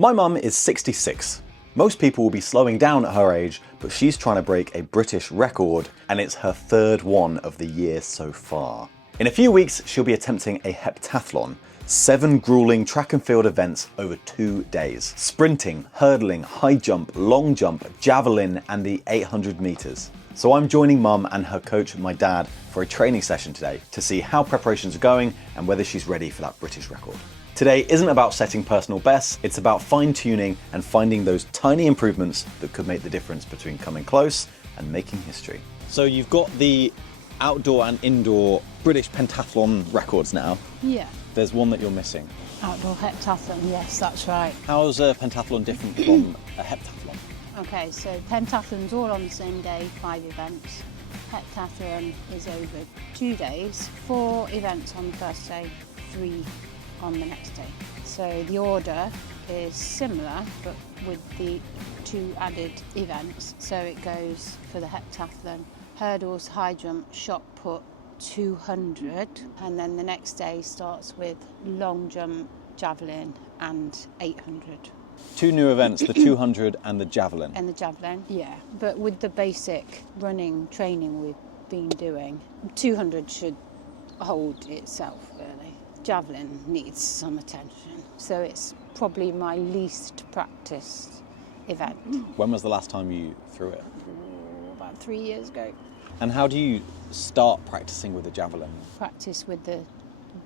My mum is 66. Most people will be slowing down at her age, but she's trying to break a British record, and it's her third one of the year so far. In a few weeks, she'll be attempting a heptathlon, 7 grueling track and field events over 2 days. Sprinting, hurdling, high jump, long jump, javelin, and the 800 meters. So I'm joining mum and her coach, my dad, for a training session today to see how preparations are going and whether she's ready for that British record. Today isn't about setting personal bests, it's about fine-tuning and finding those tiny improvements that could make the difference between coming close and making history. So you've got the outdoor and indoor British pentathlon records now. Yeah. There's one that you're missing. Outdoor heptathlon, yes, that's right. How's a pentathlon different from a heptathlon? Okay, so pentathlon's all on the same day, 5 events. Heptathlon is over 2 days, 4 events on the first day, 3 on the next day. So the order is similar, but with the 2 added events. So it goes for the heptathlon, hurdles, high jump, shot put, 200, and then the next day starts with long jump, javelin, and 800. 2 new events, the 200 and the javelin. And the javelin, yeah. But with the basic running training we've been doing, 200 should hold itself, really. Javelin needs some attention, so it's probably my least practiced event. When was the last time you threw it? About 3 years ago. And how do you start practicing with the javelin? Practice with the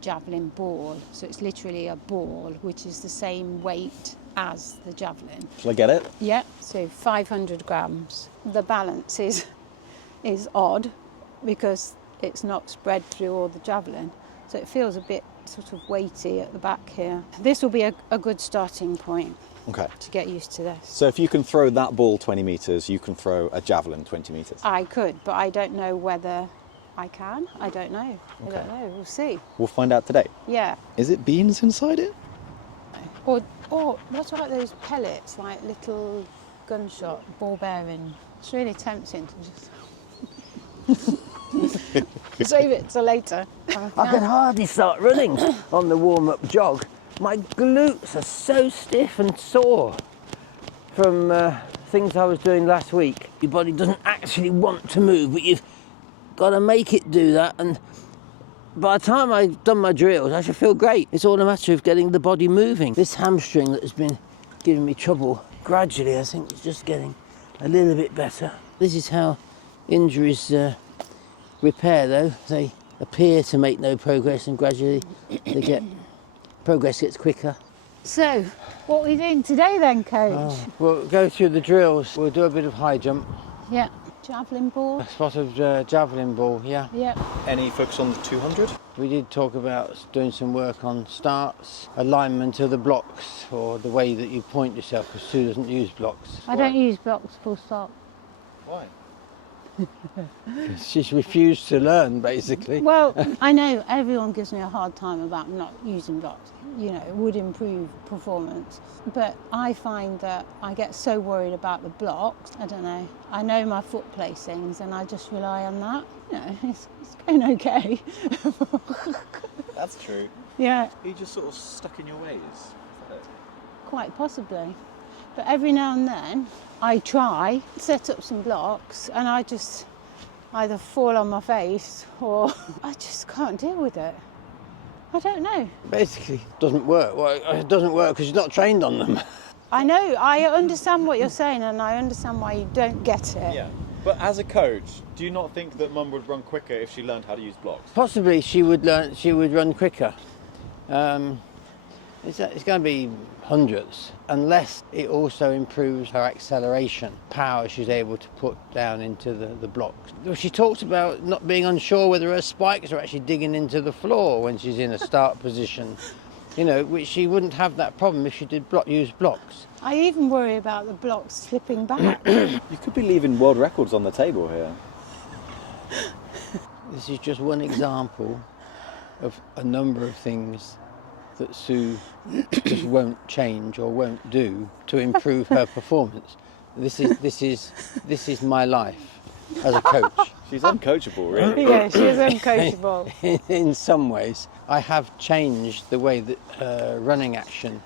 javelin ball, so it's literally a ball which is the same weight as the javelin. Shall I get it? Yeah, so 500 grams. The balance is odd because it's not spread through all the javelin, so it feels a bit sort of weighty at the back here. This will be a good starting point. Okay. To get used to this. So if you can throw that ball 20 metres, you can throw a javelin 20 metres? I could, but I don't know whether I can. I don't know. Okay. I don't know. We'll see. We'll find out today. Yeah. Is it beans inside it? Or what about those pellets, like little gunshot ball bearing? It's really tempting to just save it till later. I can hardly start running on the warm-up jog. My glutes are so stiff and sore from things I was doing last week. Your body doesn't actually want to move, but you've got to make it do that. And by the time I've done my drills, I should feel great. It's all a matter of getting the body moving. This hamstring that has been giving me trouble, gradually I think it's just getting a little bit better. This is how injuries repair, though. They appear to make no progress, and gradually progress gets quicker. So, what are we doing today then, Coach? We'll go through the drills. We'll do a bit of high jump. Yeah. Javelin ball. A spot of javelin ball, yeah. Yeah. Any focus on the 200? We did talk about doing some work on starts, alignment of the blocks, or the way that you point yourself, because Sue doesn't use blocks. I don't use blocks, full stop. Why? She's refused to learn, basically. Well, I know everyone gives me a hard time about not using blocks. You know, it would improve performance. But I find that I get so worried about the blocks. I don't know. I know my foot placings and I just rely on that. You know, it's going okay. That's true. Yeah. Are you just sort of stuck in your ways? Quite possibly. But every now and then I try, set up some blocks, and I just either fall on my face or I just can't deal with it. I don't know. Basically, it doesn't work. Well, it doesn't work because you're not trained on them. I know, I understand what you're saying, and I understand why you don't get it. Yeah. But as a coach, do you not think that Mum would run quicker if she learned how to use blocks? Possibly she would run quicker. It's going to be hundreds, unless it also improves her acceleration, power she's able to put down into the blocks. She talked about not being unsure whether her spikes are actually digging into the floor when she's in a start position, you know, which she wouldn't have that problem if she did use blocks. I even worry about the blocks slipping back. You could be leaving world records on the table here. This is just one example of a number of things that Sue just won't change or won't do to improve her performance. This is my life as a coach. She's uncoachable, really. Yeah, she is uncoachable. In some ways, I have changed the way that her running action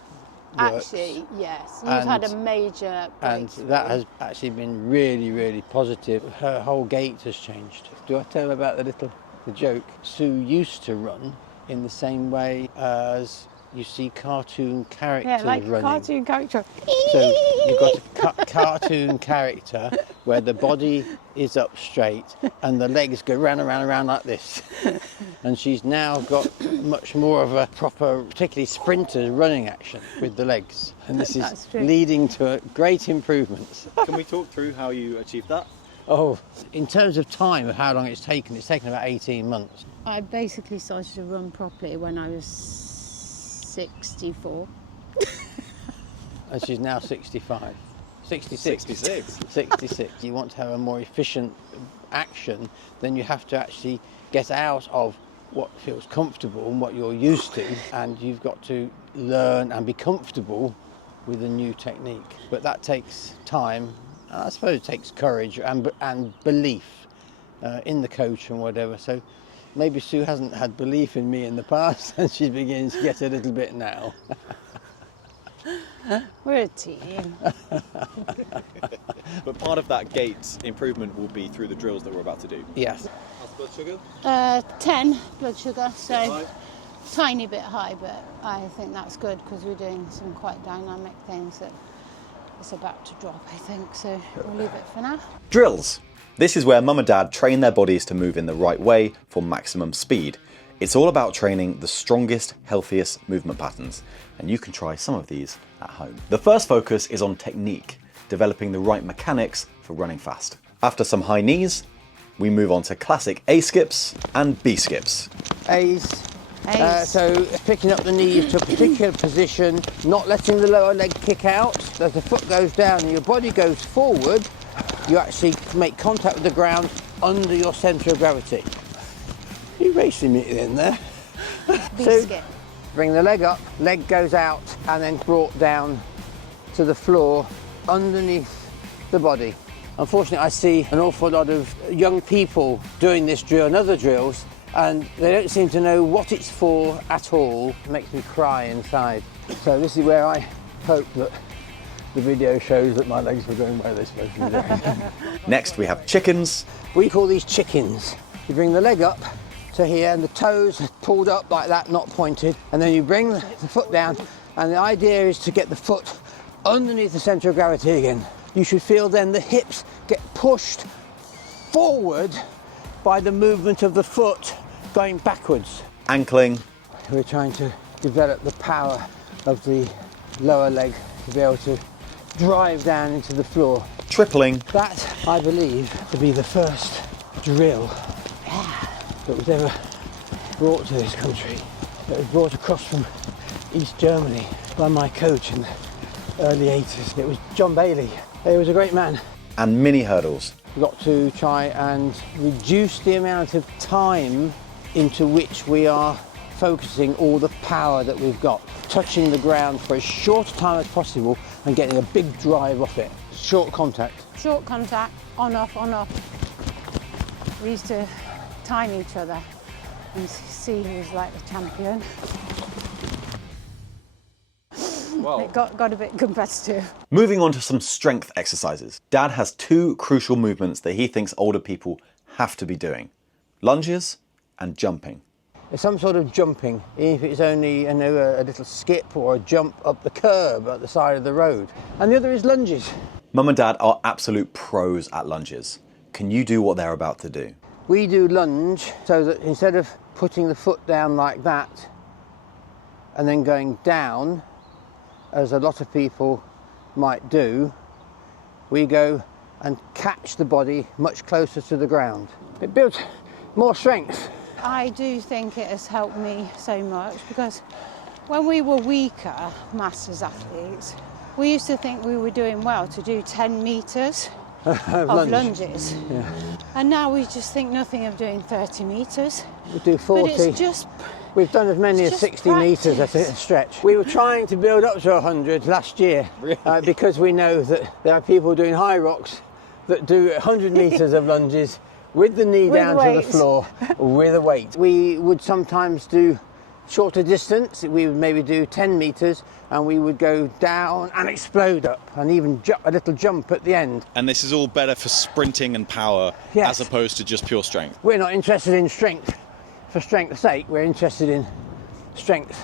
works. Actually, yes. You've had a major And breakthrough. that has actually been really, really positive. Her whole gait has changed. Do I tell about the joke? Sue used to run in the same way as you see cartoon characters Yeah, like running. a cartoon character. So you've got a cartoon character where the body is up straight and the legs go round and round and round like this. And she's now got much more of a proper, particularly sprinter running action with the legs. And this is leading to great improvements. Can we talk through how you achieved that? Oh, in terms of time of how long it's taken about 18 months. I basically started to run properly when I was 64. And she's now 65. 66. 66. 66. You want to have a more efficient action, then you have to actually get out of what feels comfortable and what you're used to, and you've got to learn and be comfortable with a new technique. But that takes time, and I suppose it takes courage and belief in the coach and whatever. So maybe Sue hasn't had belief in me in the past, and she's beginning to get a little bit now. We're a team. But part of that gait improvement will be through the drills that we're about to do. Yes. How's blood sugar? 10 blood sugar, so High. tiny bit high, but I think that's good because we're doing some quite dynamic things that it's about to drop, I think, so we'll leave it for now. Drills. This is where mum and dad train their bodies to move in the right way for maximum speed. It's all about training the strongest, healthiest movement patterns, and you can try some of these at home. The first focus is on technique, developing the right mechanics for running fast. After some high knees, we move on to classic A skips and B skips. A's. So picking up the knees to a particular position, not letting the lower leg kick out. As the foot goes down and your body goes forward, you actually make contact with the ground under your centre of gravity. You're racing me in there. B skip. Bring the leg up, leg goes out and then brought down to the floor underneath the body. Unfortunately, I see an awful lot of young people doing this drill and other drills, and they don't seem to know what it's for at all. It makes me cry inside. So this is where I hope that the video shows that my legs were going where they're supposed to be going. Next, we have chickens. We call these chickens. You bring the leg up to here and the toes pulled up like that, not pointed, and then you bring the foot down, and the idea is to get the foot underneath the centre of gravity again. You should feel then the hips get pushed forward by the movement of the foot going backwards. Ankling. We're trying to develop the power of the lower leg to be able to drive down into the floor. Tripling. That, I believe, to be the first drill that was ever brought to this country. It was brought across from East Germany by my coach in the early 80s. It was John Bailey. He was a great man. And mini hurdles. We've got to try and reduce the amount of time into which we are focusing all the power that we've got, touching the ground for as short a time as possible and getting a big drive off it. Short contact. Short contact, on off, on off. We used to time each other and see who was like the champion. Wow. It got a bit competitive. Moving on to some strength exercises. Dad has two crucial movements that he thinks older people have to be doing. Lunges and jumping. There's some sort of jumping, even if it's only a little skip or a jump up the curb at the side of the road. And the other is lunges. Mum and Dad are absolute pros at lunges. Can you do what they're about to do? We do lunge so that instead of putting the foot down like that and then going down, as a lot of people might do, we go and catch the body much closer to the ground. It builds more strength. I do think it has helped me so much because when we were weaker masters athletes, we used to think we were doing well to do 10 metres of lunges. Yeah. And now we just think nothing of doing 30 metres. We do 40. But it's just... We've done as many as just 60 metres at a stretch. We were trying to build up to 100 last year because we know that there are people doing high rocks that do 100 metres of lunges with the knee down to the floor with a weight. We would sometimes do shorter distance, we would maybe do 10 metres and we would go down and explode up and even a little jump at the end. And this is all better for sprinting and power Yes. as opposed to just pure strength. We're not interested in strength for strength's sake, we're interested in strength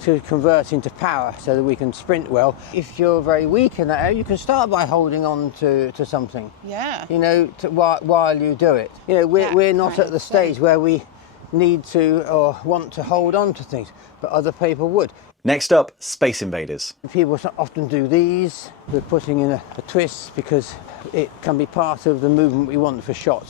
to convert into power so that we can sprint well. If you're very weak in that area, you can start by holding on to something. Yeah. You know, while you do it. You know, we're not at the stage where we need to or want to hold on to things, but other people would. Next up, Space Invaders. People often do these. We're putting in a twist because it can be part of the movement we want for shot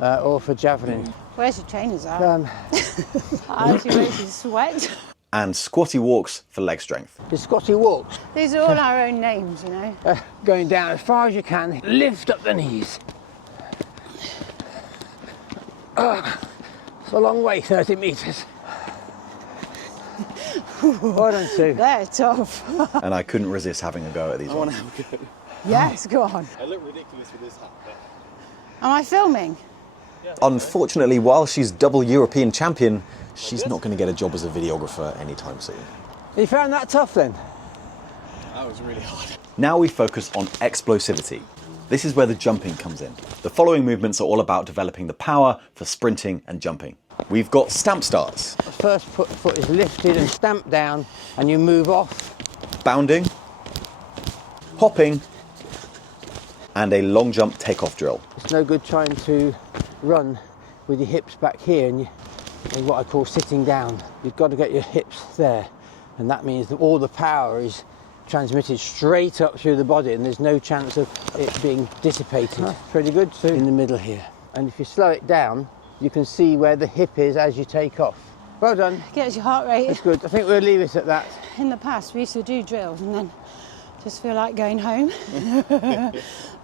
or for javelin. Where's your trainers at? I actually makes you sweat. And squatty walks for leg strength. The squatty walks, These are all our own names, you know. going down as far as you can, lift up the knees. It's a long way, 30 metres. Well done, Sue. They're tough. And I couldn't resist having a go at these ones. have a go. Yes, go on. I look ridiculous with this hat. Am I filming? Unfortunately, while she's double European champion, she's not going to get a job as a videographer anytime soon. You found that tough then? That was really hard. Now we focus on explosivity. This is where the jumping comes in. The following movements are all about developing the power for sprinting and jumping. We've got stamp starts, The first foot is lifted and stamped down and you move off. bounding, hopping, and a long jump takeoff drill. It's no good trying to run with your hips back here and in what I call sitting down. You've got to get your hips there, and that means that all the power is transmitted straight up through the body and there's no chance of it being dissipated. Pretty good too. In the middle here. And if you slow it down, you can see where the hip is as you take off. Well done. Gets your heart rate. That's good. I think we'll leave it at that. In the past, we used to do drills and then just feel like going home.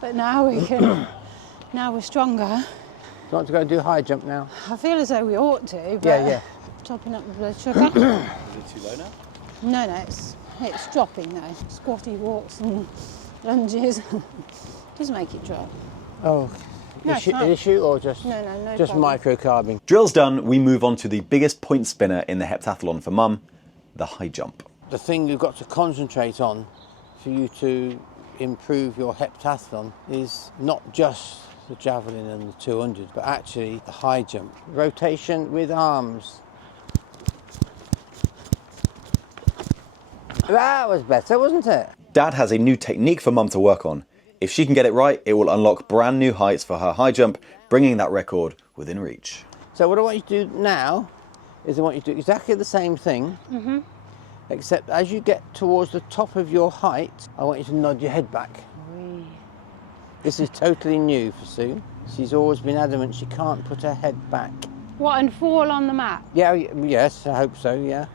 But now we can. Now we're stronger. Do you want to go and do high jump now? I feel as though we ought to. But Yeah. Topping up the blood sugar. Is it too low now? No, it's dropping now. Squatty walks and lunges. Just make it drop. Oh, No, it's not. issue or just No just problem. microcarbing? Drills done, we move on to the biggest point spinner in the heptathlon for Mum, the high jump. The thing you've got to concentrate on for you to improve your heptathlon is not just the javelin and the 200, but actually the high jump. Rotation with arms. That was better, wasn't it? Dad has a new technique for Mum to work on. If she can get it right, it will unlock brand new heights for her high jump, bringing that record within reach. So what I want you to do now is I want you to do exactly the same thing, except as you get towards the top of your height, I want you to nod your head back. This is totally new for Sue. She's always been adamant she can't put her head back. What, and fall on the mat? Yeah, yes, I hope so, yeah.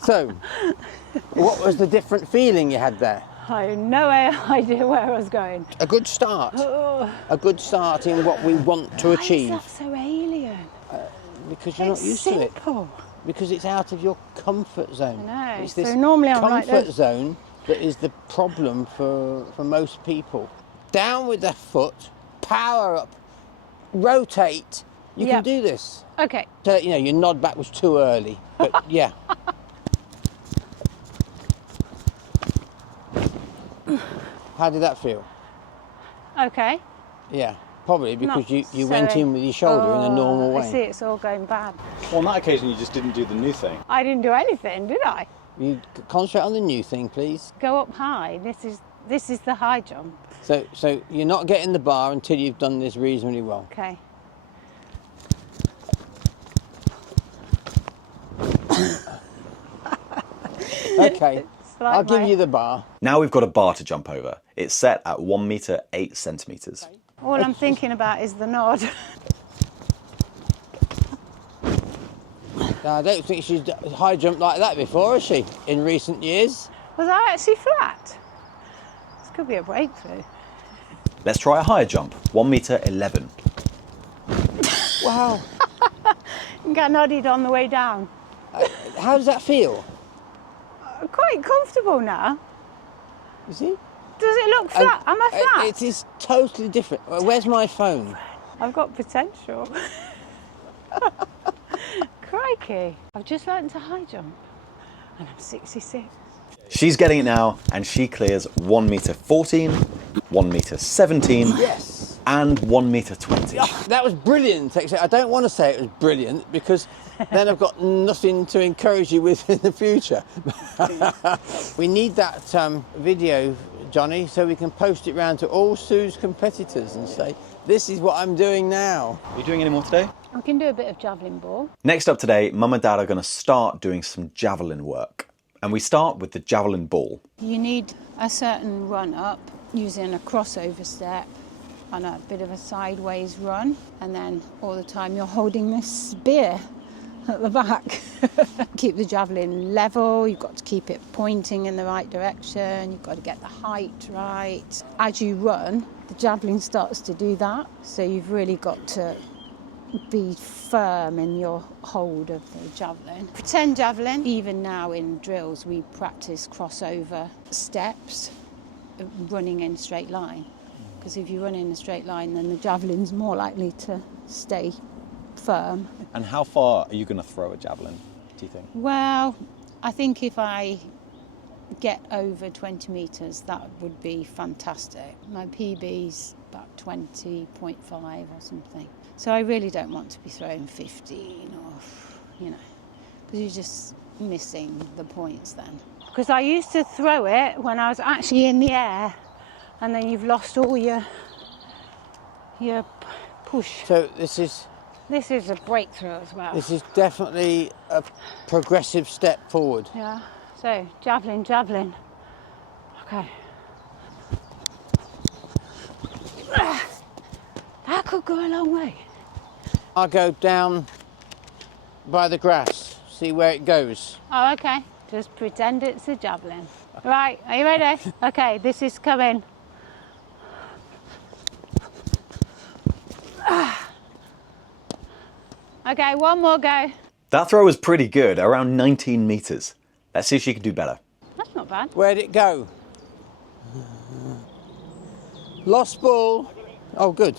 So, what was the different feeling you had there? I had no idea where I was going. A good start. A good start in what we want to achieve. Why is that so alien? Because you're not used to it. Simple. Because it's out of your comfort zone. I know. It's So this normally I'm like comfort this. zone that is the problem for most people. Down with the foot, power up, rotate. You can Yep. do this. Okay. So, you know, your nod back was too early, but yeah. How did that feel? Okay. Yeah, probably because Not you went so- in with your shoulder in a normal I see way. it's all going bad. Well, on that occasion, you just didn't do the new thing. I didn't do anything, did I? You concentrate on the new thing, please. Go up high. This is the high jump. So you're not getting the bar until you've done this reasonably well. Okay. Okay, It's like I'll give my- you the bar. Now we've got a bar to jump over. It's set at 1 metre 8 centimetres. All I'm thinking about is the nod. Now, I don't think she's high jumped like that before, has she, in recent years? Was I actually flat? This could be a breakthrough. Let's try a higher jump, 1 metre 11. Wow. And get nodded on the way down. How does that feel? Quite comfortable now. You see? Does it look flat? Am I flat? It is totally different. Where's my phone? I've got potential. Crikey. I've just learned to high jump and I'm 66. She's getting it now, and she clears 1 meter 14, 1 meter 17, Yes. and 1 meter 20. That was brilliant, except I don't want to say it was brilliant because then I've got nothing to encourage you with in the future. We need that video, Johnny, so we can post it round to all Sue's competitors and say, this is what I'm doing now. Are you doing any more today? We can do a bit of javelin ball. Next up today, Mum and Dad are going to start doing some javelin work. And we start with the javelin ball. You need a certain run up using a crossover step and a bit of a sideways run, and then all the time you're holding this spear at the back. Keep the javelin level, you've got to keep it pointing in the right direction, you've got to get the height right. As you run, the javelin starts to do that, so you've really got to be firm in your hold of the javelin. Pretend javelin, even now in drills we practice crossover steps, running in a straight line. Because if you run in a straight line, then the javelin's more likely to stay firm. And how far are you going to throw a javelin, do you think? Well, I think if I get over 20 metres, that would be fantastic. My PB's about 20.5 or something. So I really don't want to be throwing 15 or, you know, because you're just missing the points then. Because I used to throw it when I was actually in the air, and then you've lost all your push. So this is a breakthrough as well. This is definitely a progressive step forward. Yeah. So javelin, javelin. Okay. That could go a long way. I'll go down by the grass, see where it goes. Oh, okay. Just pretend it's a javelin. Right, are you ready? Okay, this is coming. Okay, one more go. That throw was pretty good, around 19 meters. Let's see if she can do better. That's not bad. Where'd it go? Lost ball. Oh, good.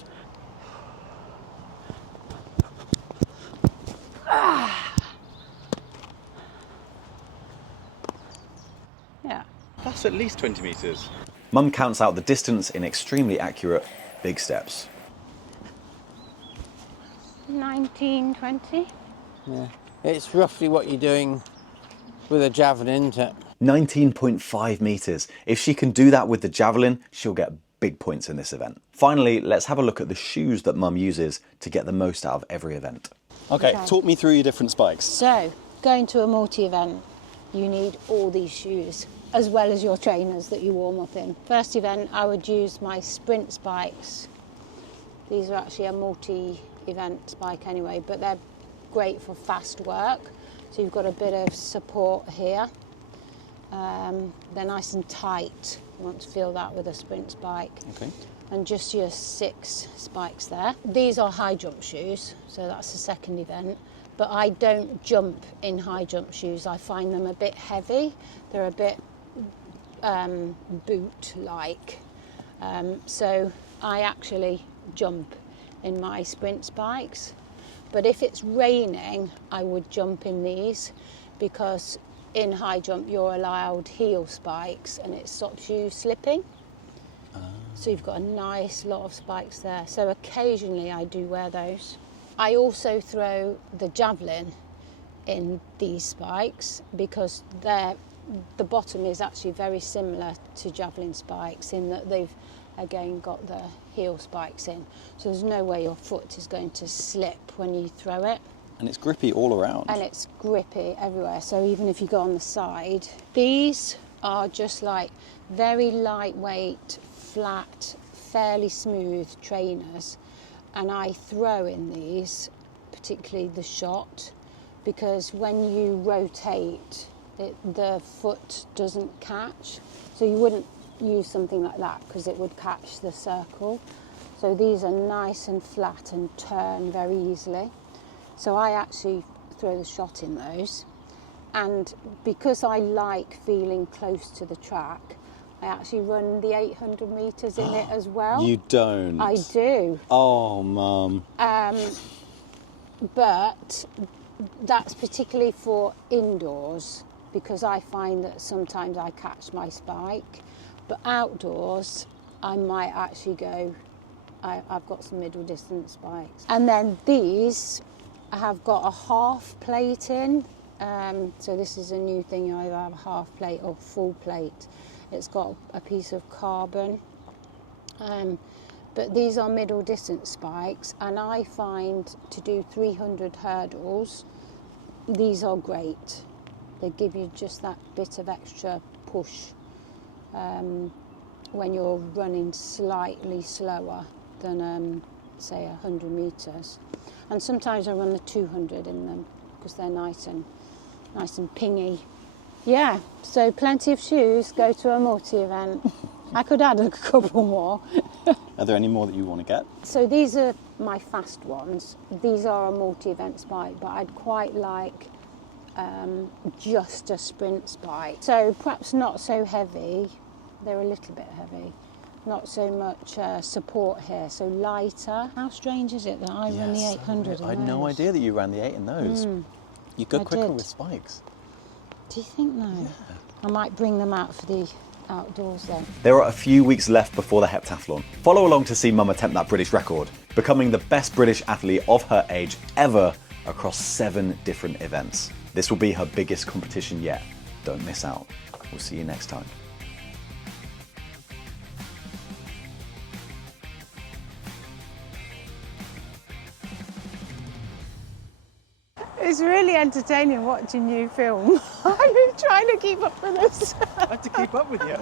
Yeah. That's at least 20 metres. Mum counts out the distance in extremely accurate big steps. 19, 20. Yeah. It's roughly what you're doing with a javelin, isn't it? 19.5 meters. If she can do that with the javelin, she'll get big points in this event. Finally, let's have a look at the shoes that Mum uses to get the most out of every event. Okay, Okay. talk me through your different spikes. So, going to a multi-event, you need all these shoes, as well as your trainers that you warm up in. First event, I would use my sprint spikes. These are actually a multi-event spike anyway, but they're great for fast work. So you've got a bit of support here. They're nice and tight. You want to feel that with a sprint spike. Okay. And just your 6 spikes there. These are high jump shoes, so that's the second event. But I don't jump in high jump shoes. I find them a bit heavy. They're a bit boot-like. So I actually jump in my sprint spikes. But if it's raining, I would jump in these, because in high jump you're allowed heel spikes and it stops you slipping. So you've got a nice lot of spikes there. So occasionally I do wear those. I also throw the javelin in these spikes because the bottom is actually very similar to javelin spikes in that they've again got the heel spikes in. So there's no way your foot is going to slip when you throw it. And it's grippy all around. And it's grippy everywhere. So even if you go on the side, these are just like very lightweight, flat, fairly smooth trainers. And I throw in these, particularly the shot, because when you rotate, the foot doesn't catch. So you wouldn't use something like that because it would catch the circle. So these are nice and flat and turn very easily. So I actually throw the shot in those. And because I like feeling close to the track, I actually run the 800 metres in it as well. You don't? I do. Oh, Mum. But that's particularly for indoors, because I find that sometimes I catch my spike. But outdoors, I might actually go, I've got some middle distance spikes. And then these, I have got a half plate in. So this is a new thing, you either have a half plate or full plate. It's got a piece of carbon. But these are middle distance spikes, and I find to do 300 hurdles, these are great. They give you just that bit of extra push when you're running slightly slower than say 100 metres. And sometimes I run the 200 in them because they're nice and pingy. Yeah, so plenty of shoes, go to a multi-event. I could add a couple more. Are there any more that you want to get? So these are my fast ones. These are a multi-event spike, but I'd quite like just a sprint spike. So perhaps not so heavy. They're a little bit heavy. Not so much support here, so lighter. How strange is it that I run the 800 I had in no those? idea that you ran the 8 in those. You go I quicker did. with spikes. Do you think no? Yeah. I might bring them out for the outdoors then. There are a few weeks left before the Heptathlon. Follow along to see Mum attempt that British record, becoming the best British athlete of her age ever across 7 different events. This will be her biggest competition yet. Don't miss out. We'll see you next time. It's really entertaining watching you film. I'm trying to keep up with this. I had to keep up with you.